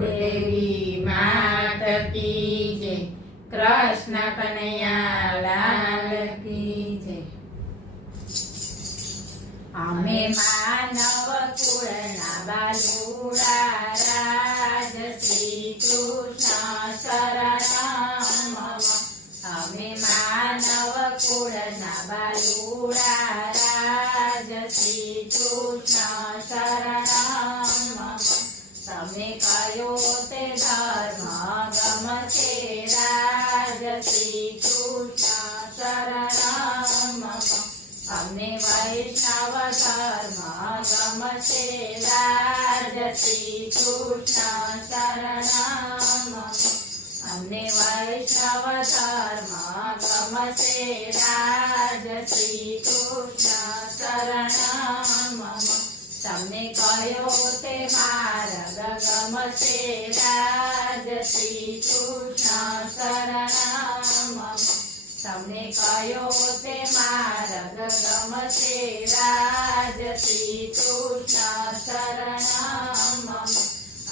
દેવી માત કી જય, કૃષ્ણ કનૈયા લાલ કી જય. અમે માનવ કુળના બાલુડા, રાજ શ્રી કૃષ્ણ શરણમ મમ. અમે માનવ કુળના બાલુડા, રાજ શ્રી કૃષ્ણ શરણમ મમ. તમે કયો તે ધર્મ ગમશે, રાજ શ્રી કૃષ્ણ શરણમ મમ. અમને વૈષ્ણવ ધર્મ ગમશે, રાજ શ્રી કૃષ્ણ શરણમ મમ. અમને વૈષ્ણવ ધર્મ ગમશે, રાજ શ્રી કૃષ્ણ શરણમ મમ. તમને કયો તે માર્ગ ગમશે, રાજ શ્રી કૃષ્ણ શરણમ મમ. તમને કયો તે માર્ગ ગમશે, રાજ શ્રી કૃષ્ણ શરણમ મમ.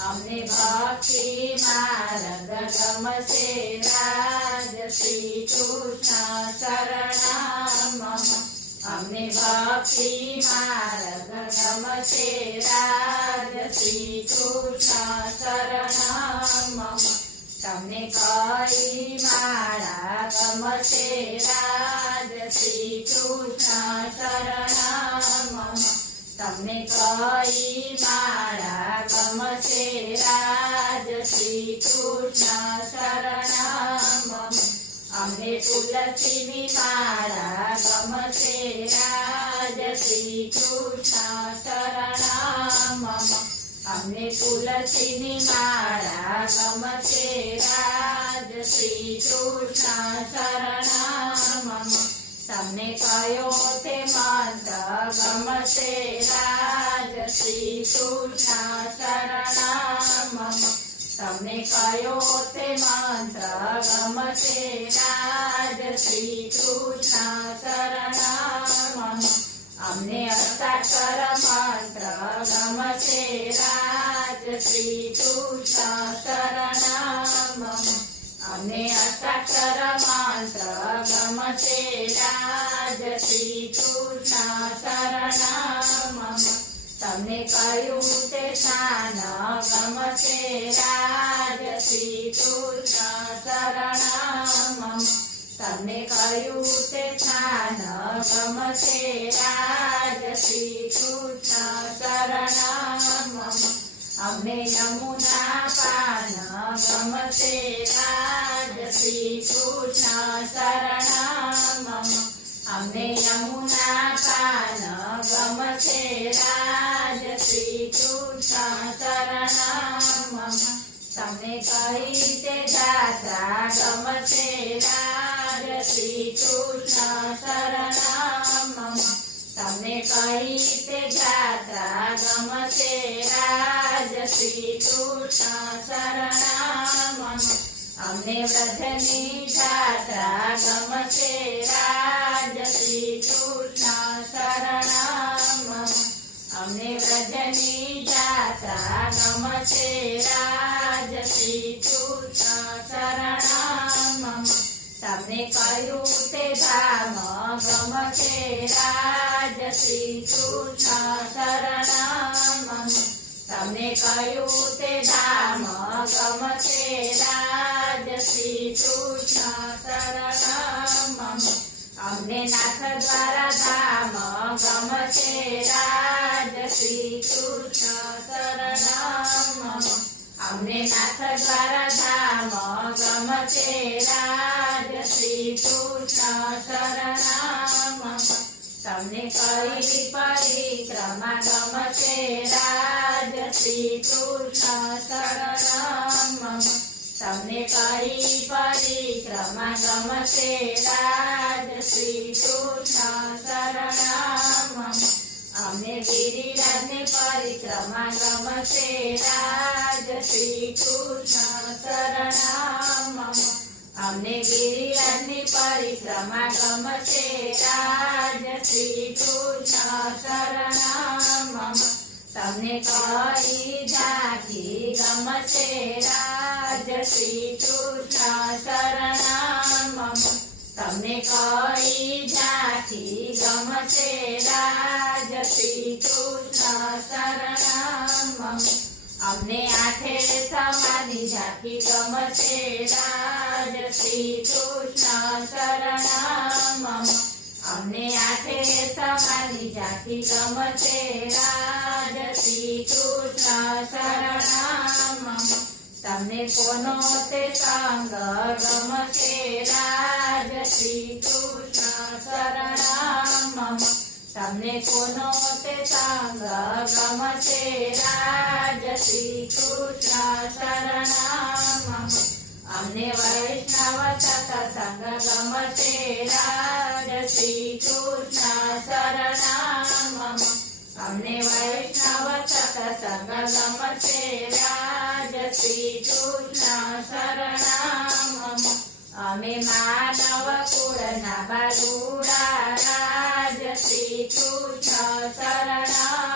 અમને ભક્તિ માર્ગ ગમશે, રાજ શ્રી કૃષ્ણ શરણમ મમ. અમને ભક્તિ માર્ગ ગમશે, રાજ શ્રી કૃષ્ણ શરણમ મમ. તમને કઈ માળા ગમશે, રાજ શ્રી કૃષ્ણ શરણમ મમ. તમને કઈ માળા ગમશે, રાજ શ્રી કૃષ્ણ શરણમ મમ. અમને તુલસીની માળા ગમશે, રાજ શ્રી કૃષ્ણ શરણમ મમ. અમને તુલસીની માળા ગમશે, રાજ શ્રી કૃષ્ણ શરણમ મમ. તમને કયો તે મંત્ર ગમશે, રાજ શ્રી કૃષ્ણ શરણમ મમ. તમને કયો તે મંત્ર ગમશે, રાજ શ્રી કૃષ્ણ શરણમ મમ. અમને અષ્ટાક્ષર મંત્ર ગમશે, રાજ શ્રી કૃષ્ણ શરણમ મમ. અમને અષ્ટાક્ષર મંત્ર ગમશે, રાજ શ્રી કૃષ્ણ શરણમ મમ. તમને કયું તે સ્નાન ગમશે, રાજ શ્રી કૃષ્ણ શરણમ મમ. તમને કયું તે સ્નાન ગમશે, રાજ શ્રી કૃષ્ણ શરણમ મમ. અમને યમુના પાન ગમશે, રાજ શ્રી કૃષ્ણ શરણમ મમ. અમને યમુના પાન ગમશે, રાજ શ્રી કૃષ્ણ શરણમ મમ. તમને કઈ તે જાત્રા ગમશે, રાજ શ્રી કૃષ્ણ શરણમ મમ. તમને કઈ તે જાત્રા ગમશે, રાજ શ્રી કૃષ્ણ શરણમ મમ. અમને વ્રજની જાત્રા ગમશે, રાજ શ્રી કૃષ્ણ શરણમ મમ. અમને વ્રજની જાત્રા ગમશે, રાજ શ્રી કૃષ્ણ શરણમ મમ. તમને કયું તે ધામ ગમશે, રાજ શ્રી કૃષ્ણ શરણમ મમ. તમને કયું તે ધામ ગમશે, રાજ શ્રી કૃષ્ણ શરણમ મમ. અમને નાથ દ્વારા ધામ ગમશે, રાજ શ્રી કૃષ્ણ શરણમ મમ. અમને નાથ દ્વારા ધામ ગમશે, રાજ શ્રી કૃષ્ણ શરણમ મમ. તમને કઈ પરિક્રમા ગમશે, રાજ શ્રી કૃષ્ણ શરણમ મમ. તમને કઈ પરિક્રમા ગમશે, રાજ શ્રી કૃષ્ણ શરણમ મમ. અમને ગિરિરાજની પરિક્રમા ગમશે, રાજ શ્રી કૃષ્ણ શરણમ મમ. અમને ગિરિરાજની પરિક્રમા ગમશે, રાજ શ્રી કૃષ્ણ શરણમ મમ. તમને કઈ ઝાંખી ગમશે રાજ શ્રી કૃષ્ણ શરણમ મમ તમને કઈ ઝાંખી ગમશે રાજ શ્રી કૃષ્ણ શરણમ મમ અમને આઠે સમાની ઝાંખી ગમશે રાજ શ્રી કૃષ્ણ શરણમ મમ અમને આઠે સમાની ઝાંખી ગમશે રાજ શ્રી કૃષ્ણ શરણમ મમ તમને કોનો તે સંગ ગમશે રાજ શ્રી કૃષ્ણ શરણમ મમ તમને કોનો તે સંગ ગમશે રાજ શ્રી કૃષ્ણ શરણમ મમ અમને વૈષ્ણવ સત્સંગ ગમશે રાજ શ્રી કૃષ્ણ શરણમ મમ અમને વૈષ્ણવ સત્સંગ ગમશે રાજ શ્રી કૃષ્ણ શરણમ મમ અમે માનવ કુળના બાલુડા રાજ શ્રી કૃષ્ણ શરણમ